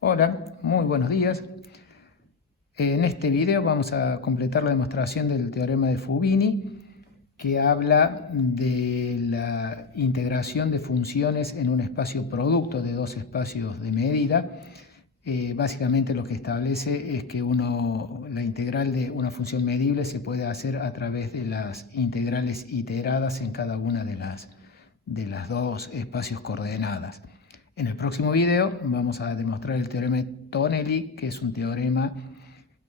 Hola, muy buenos días. En este video vamos a completar la demostración del teorema de Fubini, que habla de la integración de funciones en un espacio producto de dos espacios de medida. Básicamente lo que establece es que la integral de una función medible se puede hacer a través de las integrales iteradas en cada una de las dos espacios coordenadas. En el próximo video vamos a demostrar el teorema de Tonelli, que es un teorema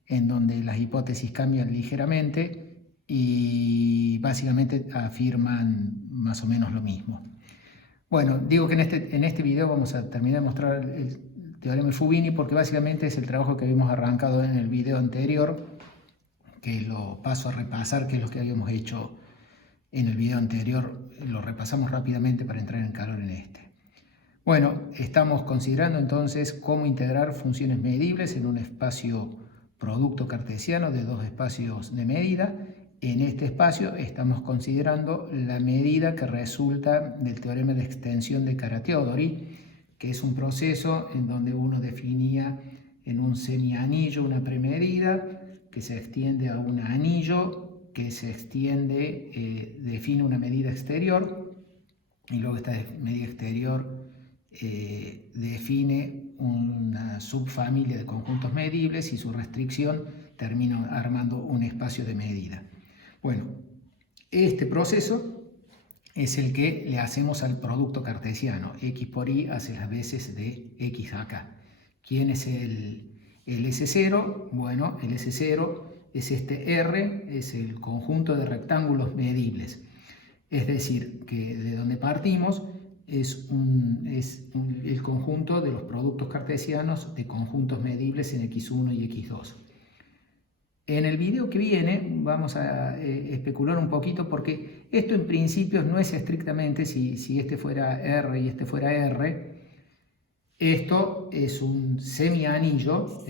en donde las hipótesis cambian ligeramente y básicamente afirman más o menos lo mismo. Bueno, digo que en este video vamos a terminar de mostrar el teorema de Fubini porque básicamente es el trabajo que habíamos arrancado en el video anterior, que lo paso a repasar, que es lo que habíamos hecho en el video anterior. Lo repasamos rápidamente para entrar en calor en este. Bueno, estamos considerando entonces cómo integrar funciones medibles en un espacio producto cartesiano de dos espacios de medida. En este espacio estamos considerando la medida que resulta del teorema de extensión de Karateodori, que es un proceso en donde uno definía en un semianillo una premedida que se extiende a un anillo que se extiende, define una medida exterior, y luego esta medida exterior define una subfamilia de conjuntos medibles y su restricción termina armando un espacio de medida. Bueno, este proceso es el que le hacemos al producto cartesiano. X por Y hace las veces de X acá. ¿Quién es el S0? Bueno, el S0 es este R, es el conjunto de rectángulos medibles. Es decir, que de donde partimos es el conjunto de los productos cartesianos de conjuntos medibles en X1 y X2. En el video que viene vamos a especular un poquito porque esto en principio no es estrictamente, si este fuera R y este fuera R, esto es un semianillo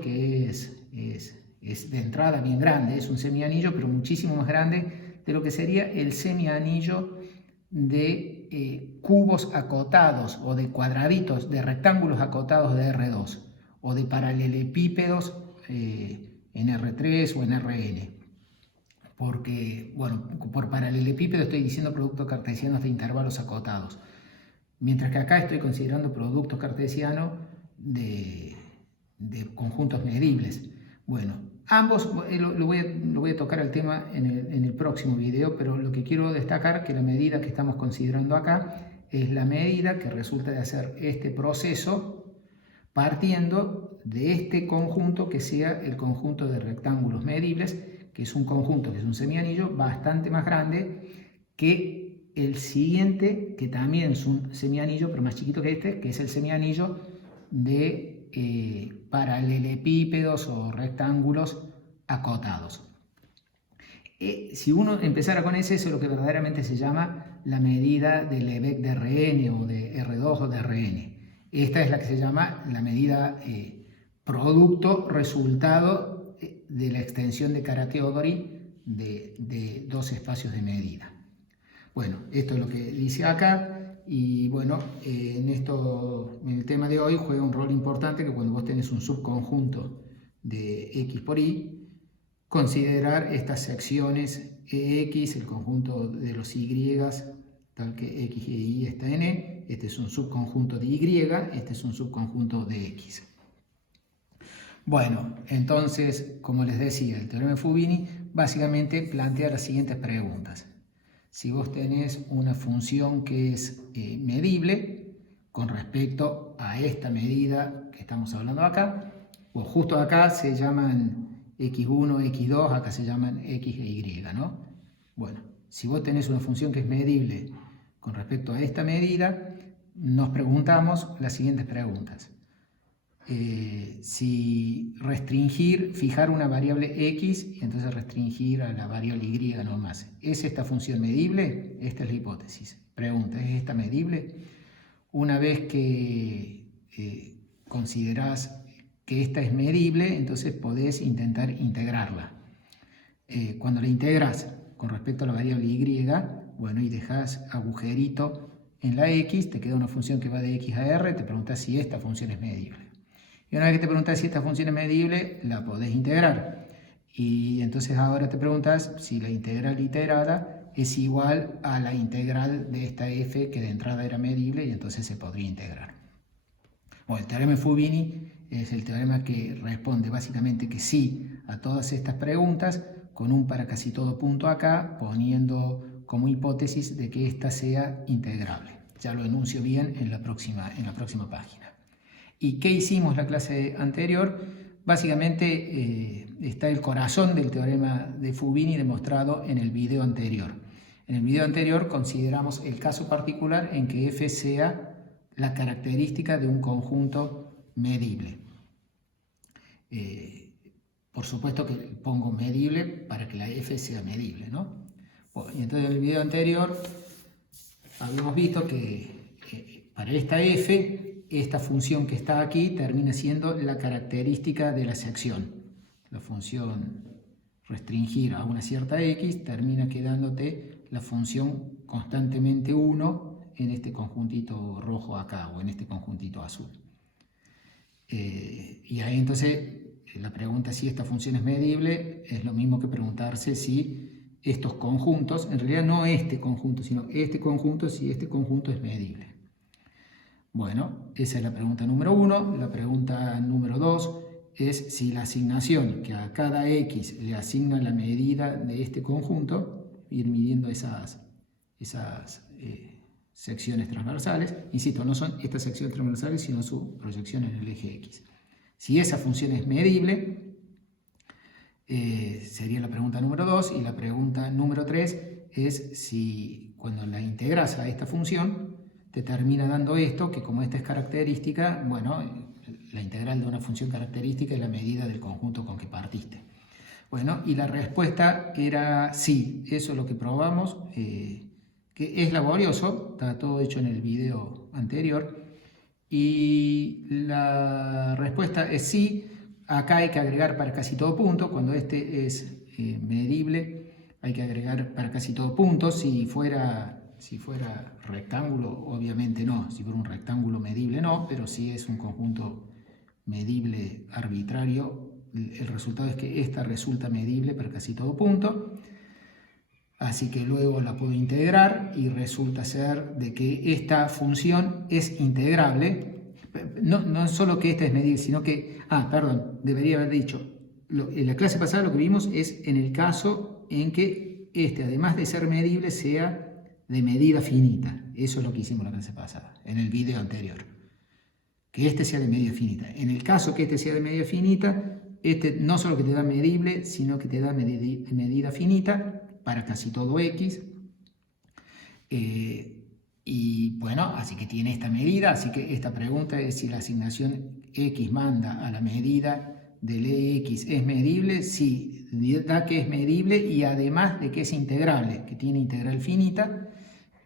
que es de entrada bien grande, es un semianillo pero muchísimo más grande de lo que sería el semianillo de cubos acotados o de cuadraditos, de rectángulos acotados de R2 o de paralelepípedos en R3 o en Rn. Porque, bueno, por paralelepípedo estoy diciendo productos cartesianos de intervalos acotados. Mientras que acá estoy considerando productos cartesianos de conjuntos medibles. Bueno, ambos lo voy a tocar el tema en el próximo video, pero lo que quiero destacar es que la medida que estamos considerando acá es la medida que resulta de hacer este proceso partiendo de este conjunto que sea el conjunto de rectángulos medibles, que es un conjunto, que es un semianillo bastante más grande que el siguiente, que también es un semianillo, pero más chiquito que este, que es el semianillo de paralelepípedos o rectángulos acotados. Si uno empezara con ese, eso es lo que verdaderamente se llama la medida de Lebesgue de Rn o de R2 o de Rn. Esta es la que se llama la medida producto resultado de la extensión de Karateodori de dos espacios de medida. Bueno, esto es lo que dice acá. Y bueno, en el tema de hoy juega un rol importante que cuando vos tenés un subconjunto de X por Y, considerar estas secciones EX, el conjunto de los Y, tal que X y Y está en E. Este es un subconjunto de Y, este es un subconjunto de X. Bueno, entonces, como les decía, el teorema de Fubini básicamente plantea las siguientes preguntas. Si vos tenés una función que es medible con respecto a esta medida que estamos hablando acá, o justo acá se llaman x1, x2, acá se llaman x e y, ¿no? Bueno, si vos tenés una función que es medible con respecto a esta medida, nos preguntamos las siguientes preguntas. Si restringir, fijar una variable x y entonces restringir a la variable y nomás. ¿Es esta función medible? Esta es la hipótesis. Pregunta, ¿es esta medible? Una vez que considerás que esta es medible, entonces podés intentar integrarla. Cuando la integrás con respecto a la variable y, bueno, y dejás agujerito en la X, te queda una función que va de X a R, te preguntas si esta función es medible. Y una vez que te preguntas si esta función es medible, la podés integrar. Y entonces ahora te preguntas si la integral iterada es igual a la integral de esta f que de entrada era medible y entonces se podría integrar. Bueno, el teorema de Fubini es el teorema que responde básicamente que sí a todas estas preguntas con un para casi todo punto acá, poniendo como hipótesis de que ésta sea integrable. Ya lo enuncio bien en la próxima página. ¿Y qué hicimos la clase anterior? Básicamente está el corazón del teorema de Fubini demostrado en el video anterior. En el video anterior consideramos el caso particular en que f sea la característica de un conjunto medible. Por supuesto que pongo medible para que la f sea medible, ¿no? Y entonces en el video anterior habíamos visto que para esta f, esta función que está aquí termina siendo la característica de la sección. La función restringir a una cierta x termina quedándote la función constantemente 1 en este conjuntito rojo acá o en este conjuntito azul. Y ahí entonces la pregunta si esta función es medible es lo mismo que preguntarse si estos conjuntos, en realidad no este conjunto, sino este conjunto, si este conjunto es medible. Bueno, esa es la pregunta número 1. La pregunta número 2 es si la asignación que a cada x le asigna la medida de este conjunto, ir midiendo esas secciones transversales, insisto, no son estas secciones transversales, sino su proyección en el eje x. Si esa función es medible, sería la pregunta número 2, y la pregunta número 3 es si cuando la integras a esta función te termina dando esto, que como esta es característica, bueno, la integral de una función característica es la medida del conjunto con que partiste. Bueno, y la respuesta era sí, eso es lo que probamos, que es laborioso, está todo hecho en el video anterior, y la respuesta es sí. Acá hay que agregar para casi todo punto, cuando este es medible hay que agregar para casi todo punto. Si fuera rectángulo, obviamente no. Si fuera un rectángulo medible, no. Pero si es un conjunto medible arbitrario, el resultado es que esta resulta medible para casi todo punto. Así que luego la puedo integrar y resulta ser de que esta función es integrable. No solo que esta es medible, sino que... perdón, debería haber dicho. En la clase pasada lo que vimos es en el caso en que este, además de ser medible, sea de medida finita. Eso es lo que hicimos la clase pasada, en el video anterior. Que este sea de medida finita. En el caso que este sea de medida finita, este no solo que te da medible, sino que te da medida finita para casi todo x. Y bueno, así que tiene esta medida, así que esta pregunta es si la asignación x manda a la medida del ex es medible. Sí, da que es medible y además de que es integrable, que tiene integral finita,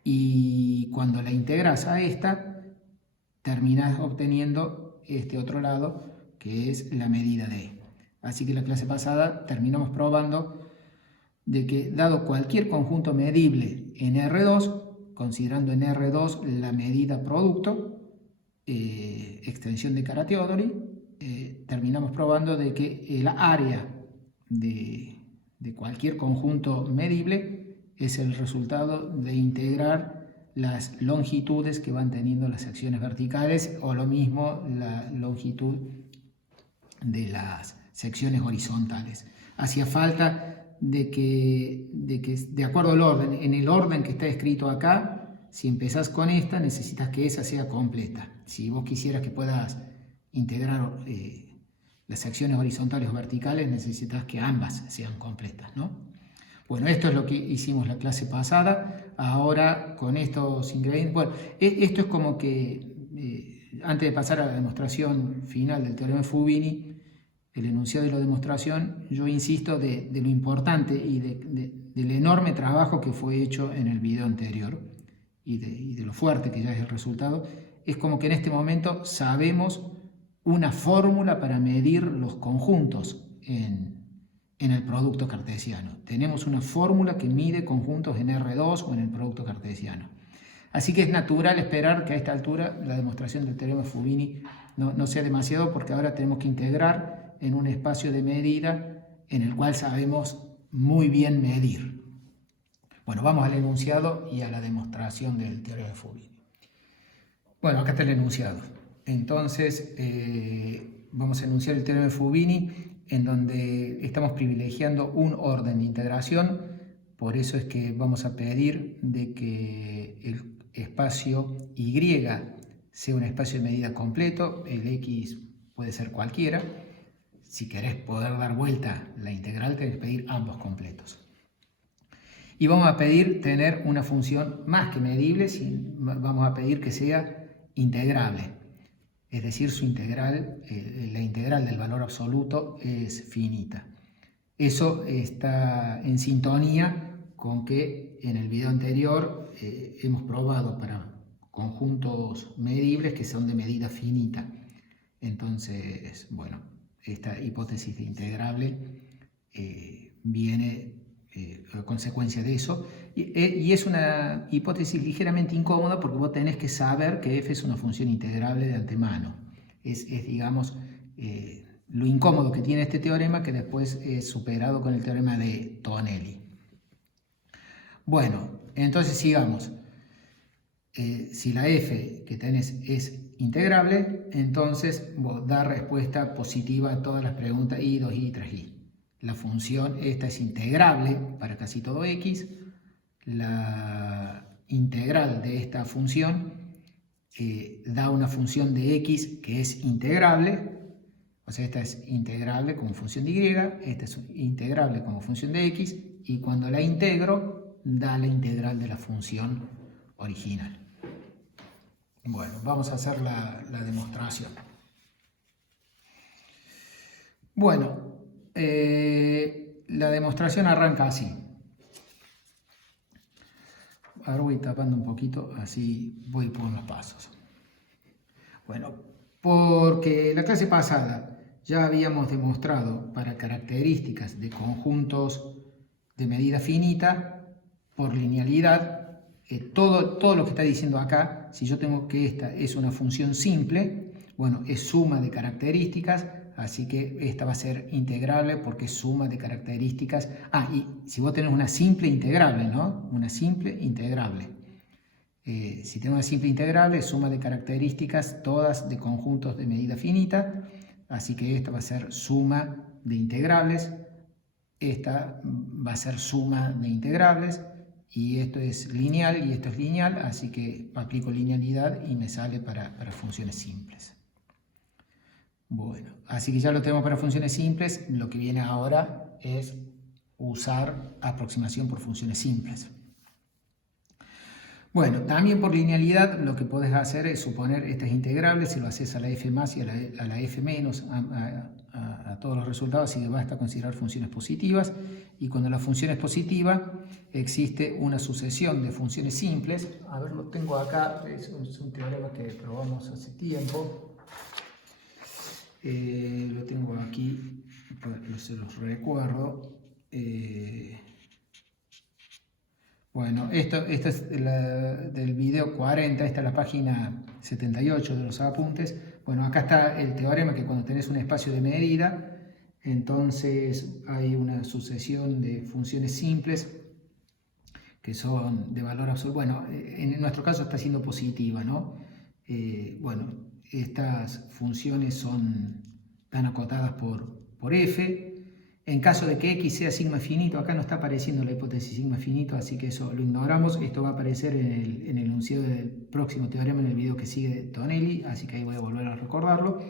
y cuando la integras a esta, terminas obteniendo este otro lado, que es la medida de e. Así que la clase pasada terminamos probando de que dado cualquier conjunto medible en R2, considerando en R2 la medida producto, extensión de Kara-Teodori, terminamos probando de que el área de cualquier conjunto medible es el resultado de integrar las longitudes que van teniendo las secciones verticales, o lo mismo la longitud de las secciones horizontales. Hacía falta de que de acuerdo al orden, en el orden que está escrito acá, si empezás con esta, necesitas que esa sea completa. Si vos quisieras que puedas integrar las secciones horizontales o verticales, necesitas que ambas sean completas, ¿no? Bueno, esto es lo que hicimos la clase pasada. Ahora, con estos ingredientes... Bueno, esto es como que, antes de pasar a la demostración final del teorema de Fubini, el enunciado de la demostración, yo insisto de lo importante y del enorme trabajo que fue hecho en el video anterior y de lo fuerte que ya es el resultado. Es como que en este momento sabemos una fórmula para medir los conjuntos en el producto cartesiano. Tenemos una fórmula que mide conjuntos en R2 o en el producto cartesiano. Así que es natural esperar que a esta altura la demostración del teorema de Fubini no sea demasiado, porque ahora tenemos que integrar en un espacio de medida en el cual sabemos muy bien medir. Bueno, vamos al enunciado y a la demostración del teorema de Fubini. Bueno, acá está el enunciado. Entonces, vamos a enunciar el teorema de Fubini, en donde estamos privilegiando un orden de integración. Por eso es que vamos a pedir de que el espacio Y sea un espacio de medida completo. El X puede ser cualquiera. Si querés poder dar vuelta la integral, tenés que pedir ambos completos. Y vamos a pedir tener una función más que medible, vamos a pedir que sea integrable. Es decir, su integral, la integral del valor absoluto es finita. Eso está en sintonía con que en el video anterior hemos probado para conjuntos medibles que son de medida finita. Entonces, bueno, esta hipótesis de integrable viene a consecuencia de eso. Y es una hipótesis ligeramente incómoda porque vos tenés que saber que f es una función integrable de antemano. Es digamos, lo incómodo que tiene este teorema, que después es superado con el teorema de Tonelli. Bueno, entonces sigamos. Si la f que tenés es integrable, entonces vos da respuesta positiva a todas las preguntas y 2i tras i. La función esta es integrable para casi todo x. La integral de esta función da una función de x que es integrable. O sea, esta es integrable como función de y, esta es integrable como función de x, y cuando la integro da la integral de la función original. Bueno, vamos a hacer la demostración. Bueno, la demostración arranca así. Ahora voy tapando un poquito, así voy por los pasos. Bueno, porque la clase pasada ya habíamos demostrado para características de conjuntos de medida finita, por linealidad, todo lo que está diciendo acá, si yo tengo que esta es una función simple, bueno, es suma de características, así que esta va a ser integrable porque es suma de características. Y si vos tenés una simple integrable, ¿no? Una simple integrable. Si tengo una simple integrable, es suma de características, todas de conjuntos de medida finita, así que esta va a ser suma de integrables, esta va a ser suma de integrables, y esto es lineal y esto es lineal, así que aplico linealidad y me sale para funciones simples. Bueno, así que ya lo tenemos para funciones simples. Lo que viene ahora es usar aproximación por funciones simples. Bueno, también por linealidad lo que podés hacer es suponer estas integrables, si lo haces a la f más y a la f menos, a todos los resultados, así que basta considerar funciones positivas. Y cuando la función es positiva, existe una sucesión de funciones simples. A ver, lo tengo acá, es un teorema que probamos hace tiempo. Lo tengo aquí, se los recuerdo. Bueno, esto es del video 40, esta es la página 78 de los apuntes. Bueno, acá está el teorema que cuando tenés un espacio de medida, entonces hay una sucesión de funciones simples que son de valor absoluto. Bueno, en nuestro caso está siendo positiva, ¿no? Bueno, estas funciones están acotadas por f. En caso de que x sea sigma finito, acá no está apareciendo la hipótesis sigma finito, así que eso lo ignoramos. Esto va a aparecer en el enunciado del próximo teorema, en el video que sigue de Tonelli, así que ahí voy a volver a recordarlo.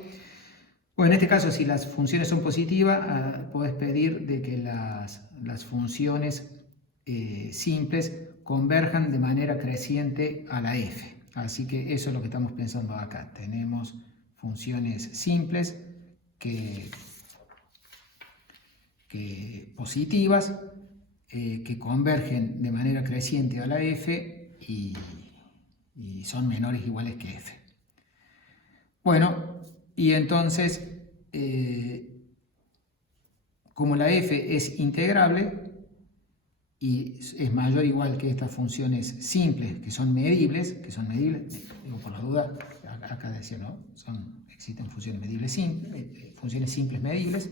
Bueno, en este caso, si las funciones son positivas, podés pedir de que las funciones simples converjan de manera creciente a la f. Así que eso es lo que estamos pensando acá. Tenemos funciones simples positivas que convergen de manera creciente a la f y son menores o iguales que f. Bueno, y entonces, como la f es integrable y es mayor o igual que estas funciones simples, que son medibles, digo por la duda, acá decía, ¿no? Existen funciones medibles funciones simples medibles.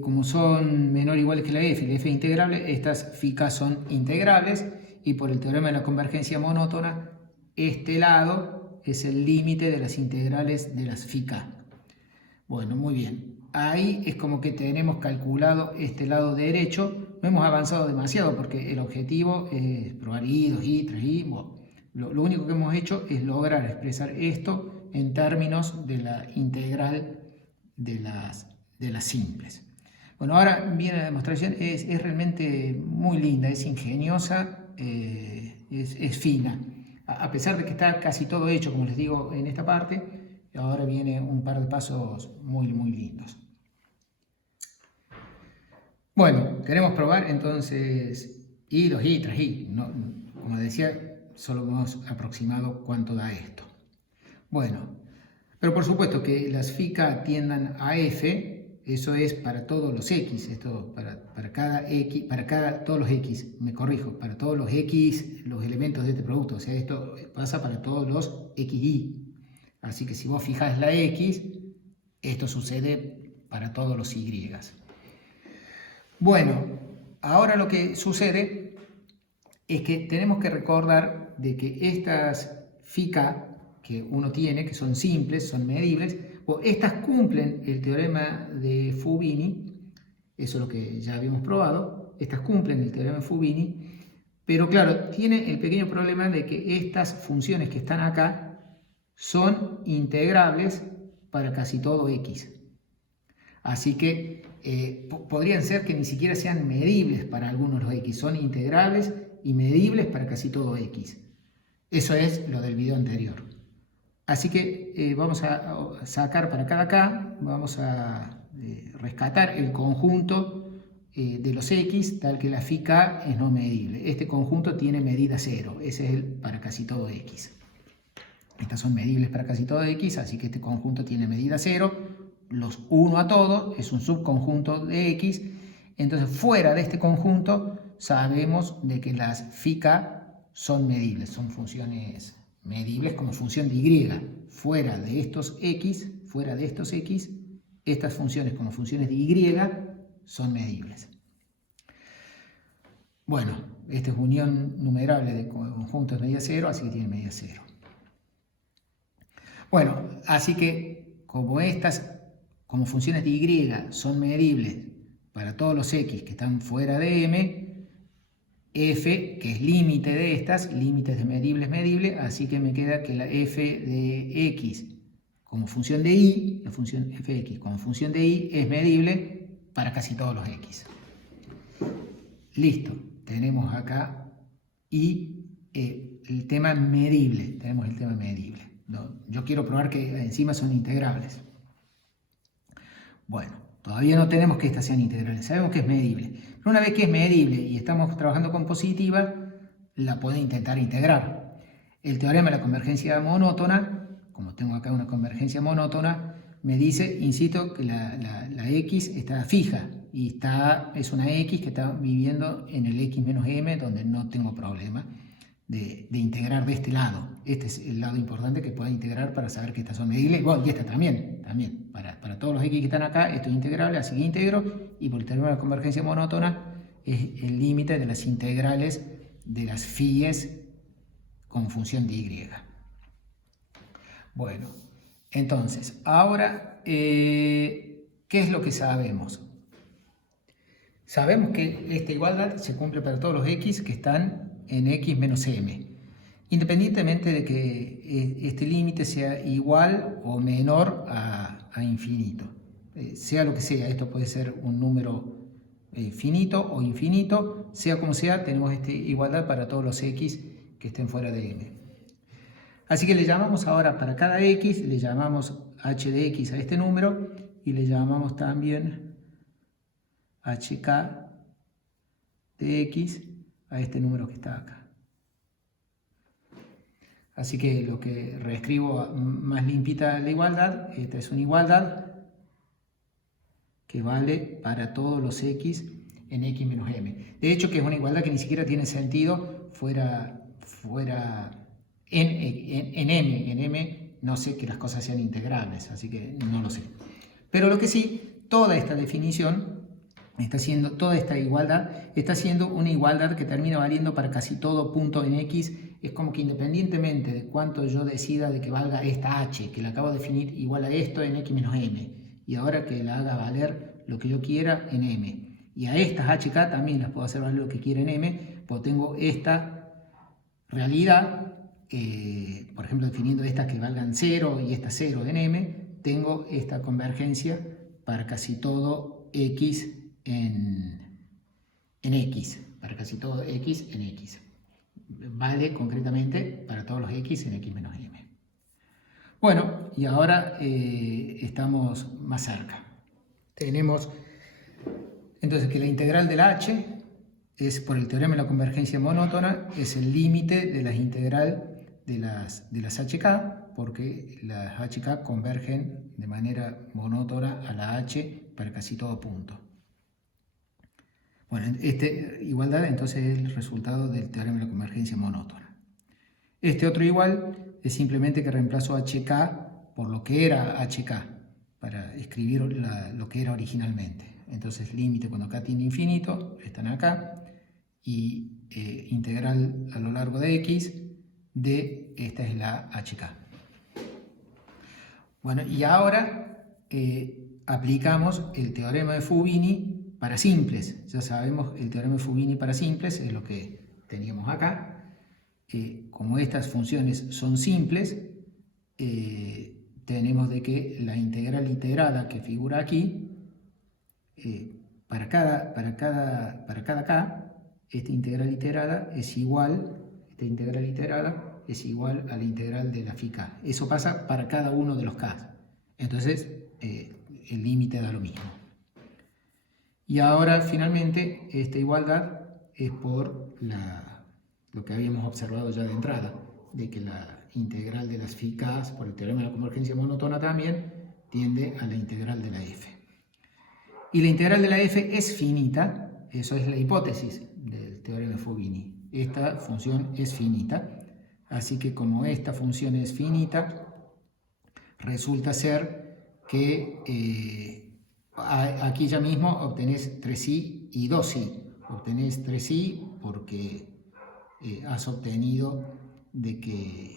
Como son menor o iguales que la f y la f es integrable, estas φ son integrables, y por el teorema de la convergencia monótona, este lado es el límite de las integrales de las φ. Bueno, muy bien. Ahí es como que tenemos calculado este lado derecho. No hemos avanzado demasiado porque el objetivo es probar i, 2i, 3i. Bueno, lo único que hemos hecho es lograr expresar esto en términos de la integral de las simples. Bueno, ahora viene la demostración. Es realmente muy linda, es ingeniosa, es fina. A pesar de que está casi todo hecho, como les digo, en esta parte, ahora viene un par de pasos muy, muy lindos. Bueno, queremos probar entonces i, 2i, 3i. No, como decía, solo hemos aproximado cuánto da esto. Bueno, pero por supuesto que las φ tiendan a f, eso es para todos los x, esto para cada x, todos los x, me corrijo, para todos los x, los elementos de este producto, o sea, esto pasa para todos los xy. Así que si vos fijás la x, esto sucede para todos los y. Bueno, ahora lo que sucede es que tenemos que recordar de que estas φ que uno tiene, que son simples, son medibles, estas cumplen el teorema de Fubini, eso es lo que ya habíamos probado, estas cumplen el teorema de Fubini, pero claro, tiene el pequeño problema de que estas funciones que están acá son integrables para casi todo x. Así que podrían ser que ni siquiera sean medibles para algunos de los x, son integrables y medibles para casi todo x. Eso es lo del video anterior. Así que vamos a sacar para cada k, vamos a rescatar el conjunto de los x, tal que la φ k es no medible. Este conjunto tiene medida 0, ese es el para casi todo x. Estas son medibles para casi todo x, así que este conjunto tiene medida 0. Los uno a todos es un subconjunto de x. Entonces, fuera de este conjunto, sabemos de que las φ k son medibles, son funciones medibles como función de y. Fuera de estos x, estas funciones como funciones de y son medibles. Bueno, esta es unión numerable de conjuntos de medida 0, así que tiene medida 0. Bueno, así que como estas, como funciones de y son medibles para todos los x que están fuera de m, f, que es límite de estas, límites de medible, así que me queda que la f de x como función de y, la función fx como función de y es medible para casi todos los x. Listo, tenemos acá y el tema medible, tenemos el tema medible. No, yo quiero probar que encima son integrables. Bueno, todavía no tenemos que estas sean integrales, sabemos que es medible. Pero una vez que es medible y estamos trabajando con positiva, la puedo intentar integrar. El teorema de la convergencia monótona, como tengo acá una convergencia monótona, me dice, insisto, que la x está fija y es una x que está viviendo en el x menos m, donde no tengo problema de integrar de este lado. Este es el lado importante que pueda integrar para saber que estas son medibles. Bueno, y esta también. Para todos los x que están acá, esto es integrable, así que integro, y por el teorema de la convergencia monótona es el límite de las integrales de las φ's con función de y. Bueno, entonces, ahora, ¿qué es lo que sabemos? Sabemos que esta igualdad se cumple para todos los x que están en x menos m, independientemente de que este límite sea igual o menor a infinito. Sea lo que sea, esto puede ser un número finito o infinito, sea como sea, tenemos esta igualdad para todos los x que estén fuera de m. Así que le llamamos ahora para cada x, le llamamos h de x a este número y le llamamos también hk de x a este número que está acá. Así que lo que reescribo más limpita la igualdad, esta es una igualdad que vale para todos los x en x menos m. De hecho, que es una igualdad que ni siquiera tiene sentido fuera en m. En m no sé que las cosas sean integrales, así que no lo sé. Pero lo que sí, toda esta definición está siendo, toda esta igualdad está siendo una igualdad que termina valiendo para casi todo punto en x. Es como que independientemente de cuánto yo decida de que valga esta h, que la acabo de definir igual a esto en x menos m, y ahora que la haga valer lo que yo quiera en m, y a estas hk también las puedo hacer valer lo que quiera en m, pues tengo esta realidad, por ejemplo definiendo estas que valgan 0 y esta 0 en m, tengo esta convergencia para casi todo x en x, para casi todo x en x. Vale concretamente para todos los x en x menos m. Bueno, y ahora estamos más cerca. Tenemos entonces que la integral de la h es, por el teorema de la convergencia monótona, es el límite de la integral de las hk, porque las hk convergen de manera monótona a la h para casi todo punto. Bueno, esta igualdad entonces es el resultado del teorema de la convergencia monótona. Este otro igual es simplemente que reemplazo hk por lo que era hk para escribir lo que era originalmente. Entonces límite cuando k tiende a infinito, están acá, y integral a lo largo de x de esta es la hk. Bueno, y ahora aplicamos el teorema de Fubini para simples. Ya sabemos, el teorema de Fubini para simples es lo que teníamos acá. Como estas funciones son simples, tenemos de que la integral iterada que figura aquí, para cada k, esta integral iterada es igual a la integral de la phi k. Eso pasa para cada uno de los k. Entonces, el límite da lo mismo. Y ahora, finalmente, esta igualdad es por lo que habíamos observado ya de entrada, de que la integral de las phi k, por el teorema de la convergencia monótona también, tiende a la integral de la f. Y la integral de la f es finita, eso es la hipótesis del teorema de Fubini. Esta función es finita, así que como esta función es finita, resulta ser que aquí ya mismo obtenés 3i y 2i. Obtenés 3i porque has obtenido de que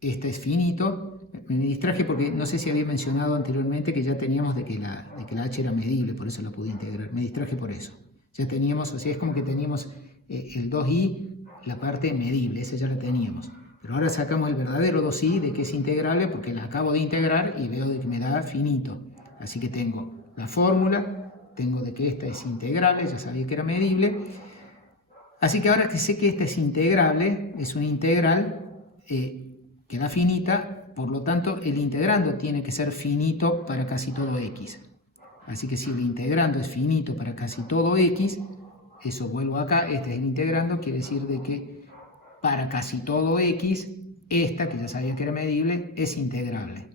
este es finito. Me distraje porque no sé si había mencionado anteriormente que ya teníamos de que la h era medible, por eso la pude integrar. Me distraje por eso. Ya teníamos, o sea, es como que teníamos el 2i, la parte medible, esa ya la teníamos. Pero ahora sacamos el verdadero 2i de que es integrable porque la acabo de integrar y veo de que me da finito. Así que tengo la fórmula, tengo de que esta es integrable, ya sabía que era medible. Así que ahora que sé que esta es integrable, es una integral que da finita, por lo tanto el integrando tiene que ser finito para casi todo x. Así que si el integrando es finito para casi todo x, eso vuelvo acá, este es el integrando, quiere decir de que para casi todo x, esta, que ya sabía que era medible, es integrable.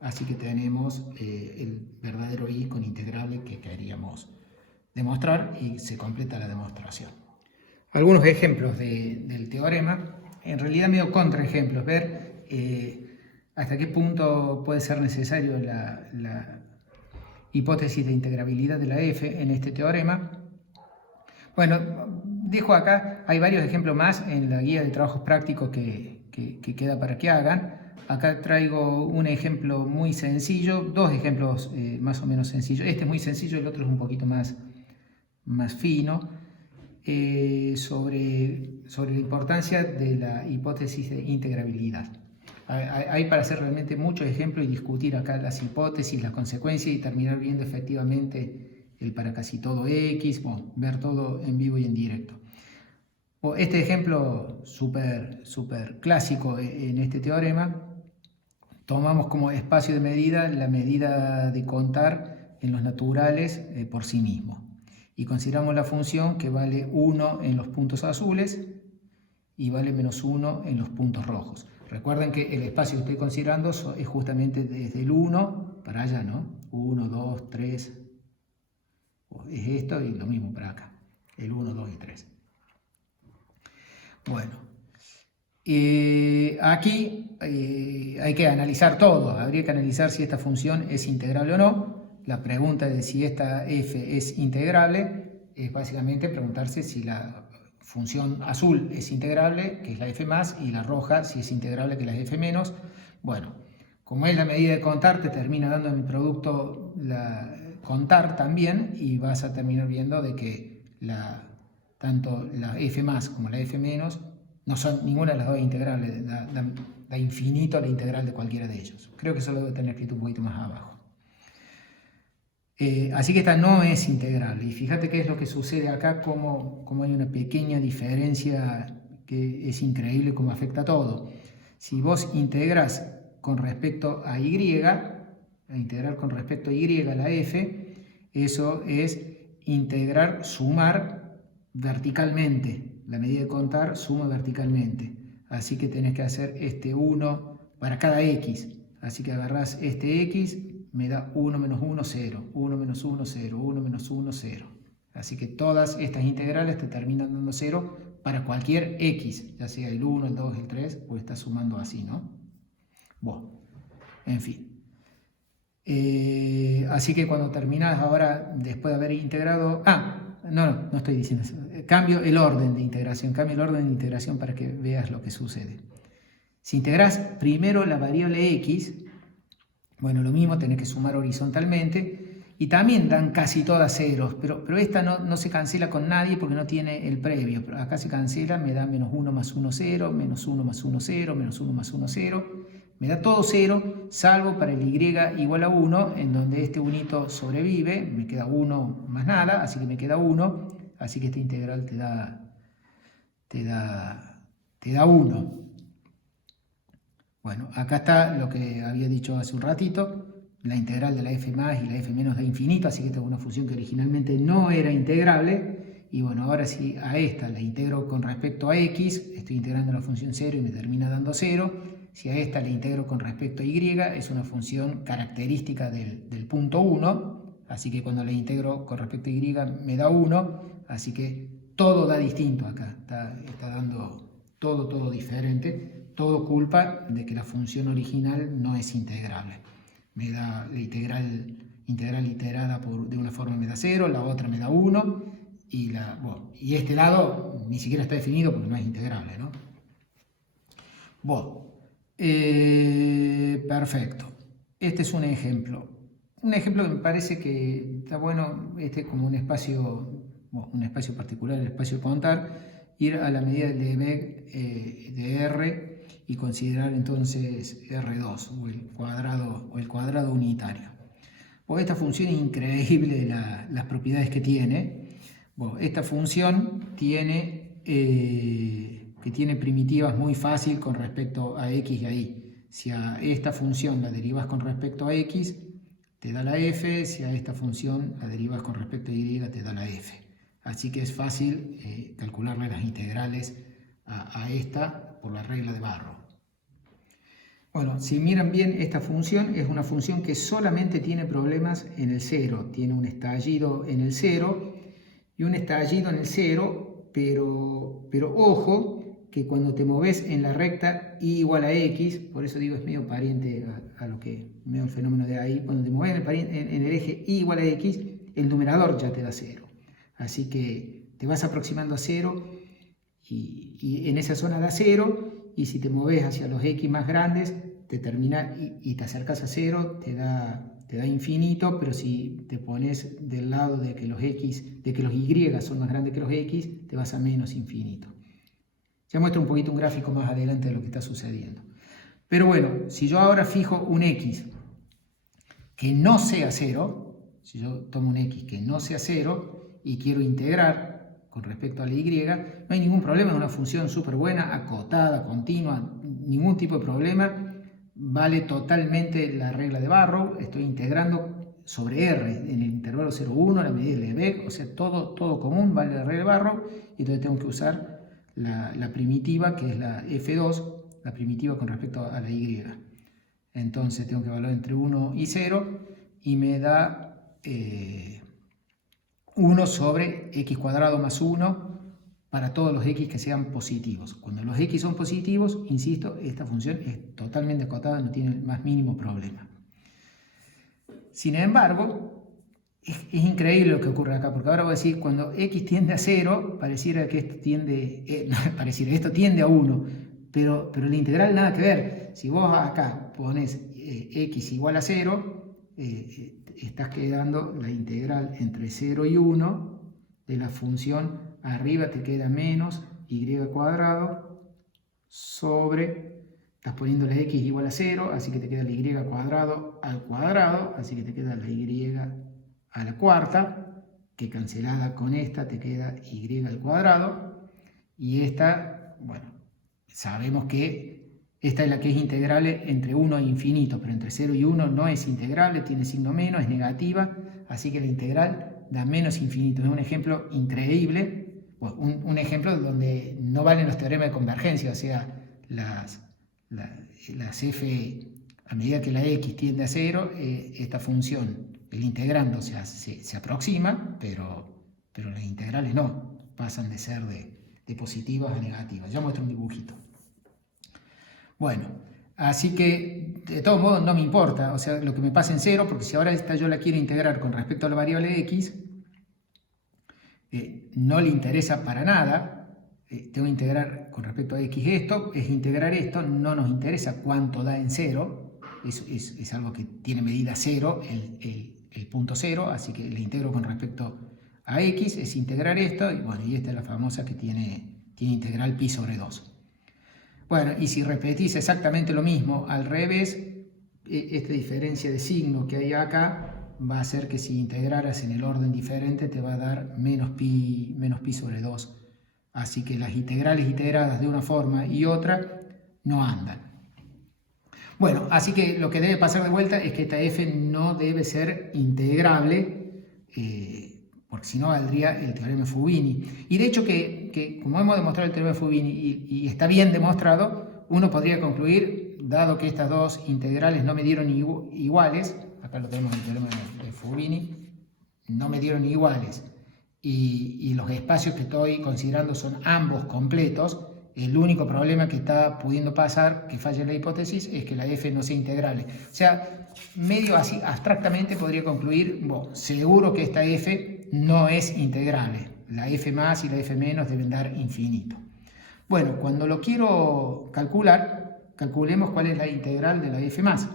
Así que tenemos el verdadero i con integrable que queríamos demostrar y se completa la demostración. Algunos ejemplos del teorema, en realidad medio contraejemplos, ver hasta qué punto puede ser necesario la hipótesis de integrabilidad de la f en este teorema. Bueno, dejo acá, hay varios ejemplos más en la guía de trabajos prácticos que queda para que hagan. Acá traigo un ejemplo muy sencillo, dos ejemplos más o menos sencillos. Este es muy sencillo, el otro es un poquito más fino, sobre la importancia de la hipótesis de integrabilidad. Hay para hacer realmente muchos ejemplos y discutir acá las hipótesis, las consecuencias y terminar viendo efectivamente el para casi todo x, bueno, ver todo en vivo y en directo. Este ejemplo súper clásico en este teorema, tomamos como espacio de medida la medida de contar en los naturales por sí mismo. Y consideramos la función que vale 1 en los puntos azules y vale menos 1 en los puntos rojos. Recuerden que el espacio que estoy considerando es justamente desde el 1 para allá, ¿no? 1, 2, 3, es esto y lo mismo para acá, el 1, 2 y 3. Bueno, aquí hay que analizar todo, habría que analizar si esta función es integrable o no. La pregunta de si esta f es integrable es básicamente preguntarse si la función azul es integrable, que es la f más, y la roja si es integrable, que es la f menos. Bueno, como es la medida de contar, te termina dando en el producto la contar también, y vas a terminar viendo de que tanto la f más como la f menos no son ninguna de las dos integrales, da infinito la integral de cualquiera de ellos. Creo que eso lo debe tener escrito un poquito más abajo. Así que esta no es integrable. Y fíjate qué es lo que sucede acá, como hay una pequeña diferencia que es increíble cómo afecta a todo. Si vos integras con respecto a y, integrar con respecto a y la f, eso es integrar, sumar verticalmente. La medida de contar suma verticalmente. Así que tenés que hacer este 1 para cada x. Así que agarrás este x, me da 1 menos 1, 0. 1 menos 1, 0. 1 menos 1, 0. Así que todas estas integrales te terminan dando 0 para cualquier x, ya sea el 1, el 2, el 3, pues estás sumando así, ¿no? Bueno, en fin. Así que cuando terminás ahora, después de haber integrado... no estoy diciendo eso. Cambio el orden de integración. Para que veas lo que sucede. Si integrás primero la variable x, bueno, lo mismo, tenés que sumar horizontalmente, y también dan casi todas ceros, pero esta no se cancela con nadie porque no tiene el previo. Acá se cancela, me da menos 1 más 1, 0, menos 1 más 1, 0, menos 1 más 1, 0. Me da todo 0, salvo para el y igual a 1, en donde este unito sobrevive, me queda 1 más nada, así que me queda 1, así que esta integral te da 1. Bueno, acá está lo que había dicho hace un ratito, la integral de la f más y la f menos da infinito, así que esta es una función que originalmente no era integrable. Y bueno, ahora si a esta la integro con respecto a x, estoy integrando la función 0 y me termina dando 0. Si a esta la integro con respecto a y, es una función característica del punto 1, así que cuando la integro con respecto a y me da 1, así que todo da distinto acá, está dando todo diferente, todo culpa de que la función original no es integrable. Me da la integral iterada de una forma me da 0, la otra me da 1, y este lado ni siquiera está definido porque no es integrable, ¿no? Bueno, perfecto. Este es un ejemplo. Un ejemplo que me parece que está bueno, como un espacio particular, el espacio de contar, ir a la medida del Lebesgue de R y considerar entonces R2 o el cuadrado unitario. Pues esta función es increíble las propiedades que tiene. Bueno, esta función tiene primitivas muy fácil con respecto a x y a y. Si a esta función la derivas con respecto a x, te da la f. Si a esta función la derivas con respecto a y, te da la f. Así que es fácil calcularle las integrales a esta por la regla de Barrow. Bueno, si miran bien, esta función es una función que solamente tiene problemas en el 0. Tiene un estallido en el 0 y un estallido en el 0, pero ojo, que cuando te moves en la recta y igual a x, por eso digo es medio pariente a lo que veo el fenómeno de ahí, cuando te mueves en el eje y igual a x, el numerador ya te da 0. Así que te vas aproximando a 0 y en esa zona da 0, y si te mueves hacia los x más grandes, te termina y te acercas a 0, te da infinito, pero si te pones del lado de que los y son más grandes que los x, te vas a menos infinito. Ya muestro un poquito un gráfico más adelante de lo que está sucediendo. Pero bueno, si yo ahora fijo un x que no sea 0, si yo tomo un x que no sea 0 y quiero integrar con respecto a la y, no hay ningún problema, es una función súper buena, acotada, continua, ningún tipo de problema. Vale totalmente la regla de Barrow, estoy integrando sobre R en el intervalo 0,1, la medida de Lebesgue, o sea, todo común, vale la regla de Barrow, y entonces tengo que usar la primitiva, que es la F2, la primitiva con respecto a la Y. entonces tengo que evaluar entre 1 y 0 y me da 1 sobre x cuadrado más 1 para todos los x que sean positivos. Cuando los x son positivos, insisto, esta función es totalmente acotada, no tiene el más mínimo problema. Sin embargo, es increíble lo que ocurre acá, porque ahora voy a decir, cuando x tiende a 0, pareciera que esto tiende a 1, pero la integral nada que ver. Si vos acá pones x igual a 0, estás quedando la integral entre 0 y 1 de la función. Arriba te queda menos y cuadrado sobre, estás poniendo la x igual a 0, así que te queda la y cuadrado al cuadrado, así que te queda la y a la cuarta, que cancelada con esta te queda y al cuadrado, y esta, bueno, sabemos que esta es la que es integrable entre 1 e infinito, pero entre 0 y 1 no es integrable, tiene signo menos, es negativa, así que la integral da menos infinito. Es un ejemplo increíble, un ejemplo donde no valen los teoremas de convergencia, o sea, las f, a medida que la x tiende a 0, esta función, el integrando, o sea, se aproxima, pero las integrales no, pasan de ser de positivas a negativas. Ya muestro un dibujito. Bueno, así que de todos modos no me importa, o sea, lo que me pasa en 0, porque si ahora esta yo la quiero integrar con respecto a la variable x, no le interesa para nada. Tengo que integrar con respecto a x esto, es integrar esto, no nos interesa cuánto da en 0, es algo que tiene medida 0, el punto 0, así que le integro con respecto a x, es integrar esto, y bueno, y esta es la famosa que tiene integral pi sobre 2. Bueno, y si repetís exactamente lo mismo al revés, esta diferencia de signo que hay acá va a hacer que si integraras en el orden diferente te va a dar menos pi sobre 2. Así que las integrales integradas de una forma y otra no andan. Bueno, así que lo que debe pasar de vuelta es que esta f no debe ser integrable, porque si no valdría el teorema de Fubini. Y de hecho que como hemos demostrado el teorema de Fubini y está bien demostrado, uno podría concluir, dado que estas dos integrales no me dieron iguales, acá lo tenemos en el teorema de Fubini, no me dieron iguales, y los espacios que estoy considerando son ambos completos, el único problema que está pudiendo pasar, que falle la hipótesis, es que la f no sea integrable. O sea, medio así abstractamente podría concluir, bueno, seguro que esta f no es integrable. La f más y la f menos deben dar infinito. Bueno, cuando lo quiero calcular, calculemos cuál es la integral de la f más.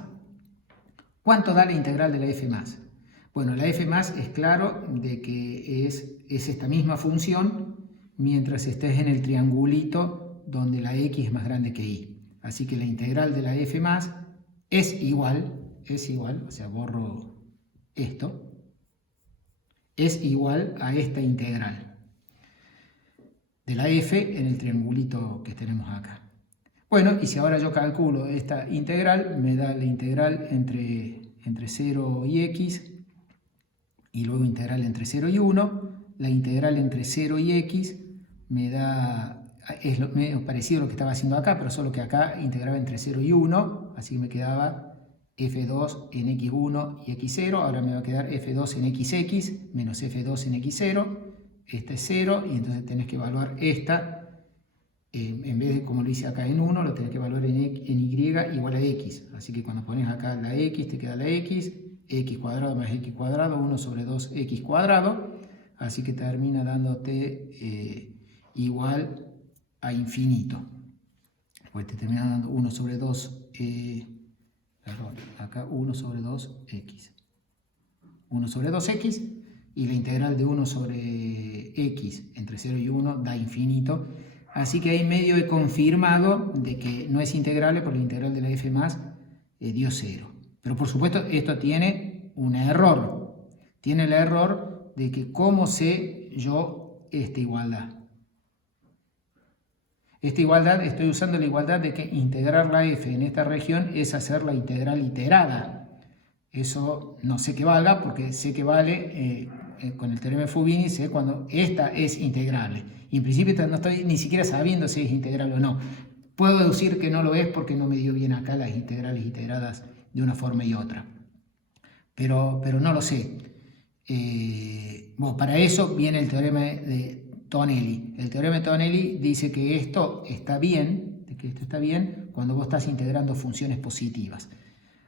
¿Cuánto da la integral de la f más? Bueno, la f más es claro de que es esta misma función mientras estés en el triangulito donde la x es más grande que y. Así que la integral de la f más es igual, o sea, borro esto, es igual a esta integral de la f en el triangulito que tenemos acá. Bueno, y si ahora yo calculo esta integral, me da la integral entre 0 y x, y luego integral entre 0 y 1, la integral entre 0 y x me da, es medio parecido a lo que estaba haciendo acá, pero solo que acá integraba entre 0 y 1, así que me quedaba f2 en x1 y x0, ahora me va a quedar f2 en xx menos f2 en x0, esta es 0, y entonces tenés que evaluar esta, en vez de como lo hice acá en 1, lo tenés que evaluar en y igual a x, así que cuando pones acá la x, te queda la x cuadrado más x cuadrado, 1 sobre 2x cuadrado, así que termina dándote igual a infinito, pues te termina dando 1 sobre 2, acá 1 sobre 2x, 1 sobre 2x, y la integral de 1 sobre x entre 0 y 1 da infinito, así que ahí medio he confirmado de que no es integrable porque la integral de la f más dio 0. Pero por supuesto esto tiene un error, tiene el error de que cómo sé yo esta igualdad. Esta igualdad, estoy usando la igualdad de que integrar la f en esta región es hacer la integral iterada. Eso no sé que valga porque sé que vale con el teorema de Fubini, sé cuando esta es integrable. Y en principio no estoy ni siquiera sabiendo si es integrable o no. Puedo deducir que no lo es porque no me dio bien acá las integrales integradas de una forma y otra. Pero no lo sé. Bueno, para eso viene el teorema de Tonelli. El teorema de Tonelli dice que esto está bien, cuando vos estás integrando funciones positivas.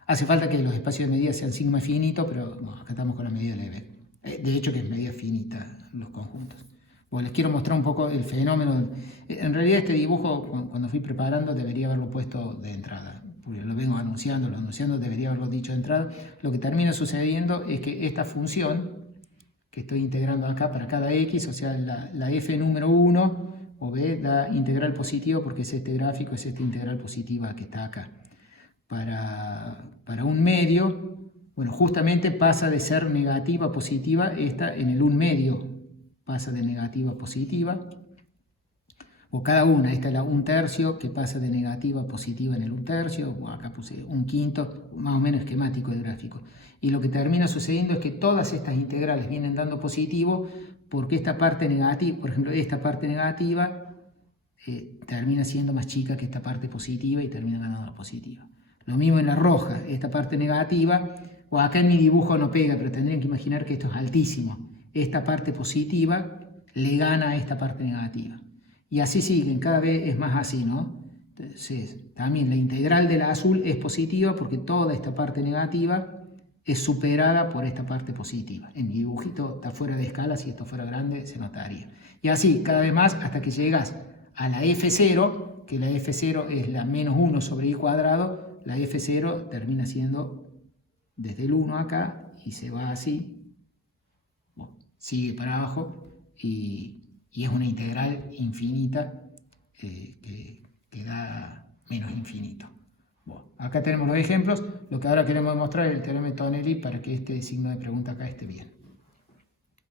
Hace falta que los espacios de medida sean sigma finito, pero bueno, acá estamos con la medida leve. De hecho que es medida finita los conjuntos. Bueno, les quiero mostrar un poco el fenómeno. En realidad este dibujo, cuando fui preparando, debería haberlo puesto de entrada, porque lo vengo anunciando, debería haberlo dicho de entrada. Lo que termina sucediendo es que esta función que estoy integrando acá para cada x, o sea, la f número 1 o b da integral positivo porque es este gráfico, es esta integral positiva que está acá. Para un medio, bueno, justamente pasa de ser negativa a positiva, esta en el 1 medio pasa de negativa a positiva, o cada una, esta es la 1/3 que pasa de negativa a positiva en el 1/3, o acá puse 1/5, más o menos esquemático el gráfico. Y lo que termina sucediendo es que todas estas integrales vienen dando positivo porque esta parte negativa, por ejemplo, esta parte negativa termina siendo más chica que esta parte positiva y termina ganando la positiva. Lo mismo en la roja, esta parte negativa, o acá en mi dibujo no pega, pero tendrían que imaginar que esto es altísimo. Esta parte positiva le gana a esta parte negativa. Y así siguen, cada vez es más así, ¿no? Entonces, también la integral de la azul es positiva porque toda esta parte negativa es superada por esta parte positiva. En mi dibujito está fuera de escala, si esto fuera grande se notaría. Y así, cada vez más, hasta que llegas a la F0, que la F0 es la menos 1 sobre I cuadrado, la F0 termina siendo desde el 1 acá y se va así, bueno, sigue para abajo y es una integral infinita que da menos infinito. Bueno, acá tenemos los ejemplos. Lo que ahora queremos demostrar es el teorema de Tonelli para que este signo de pregunta acá esté bien.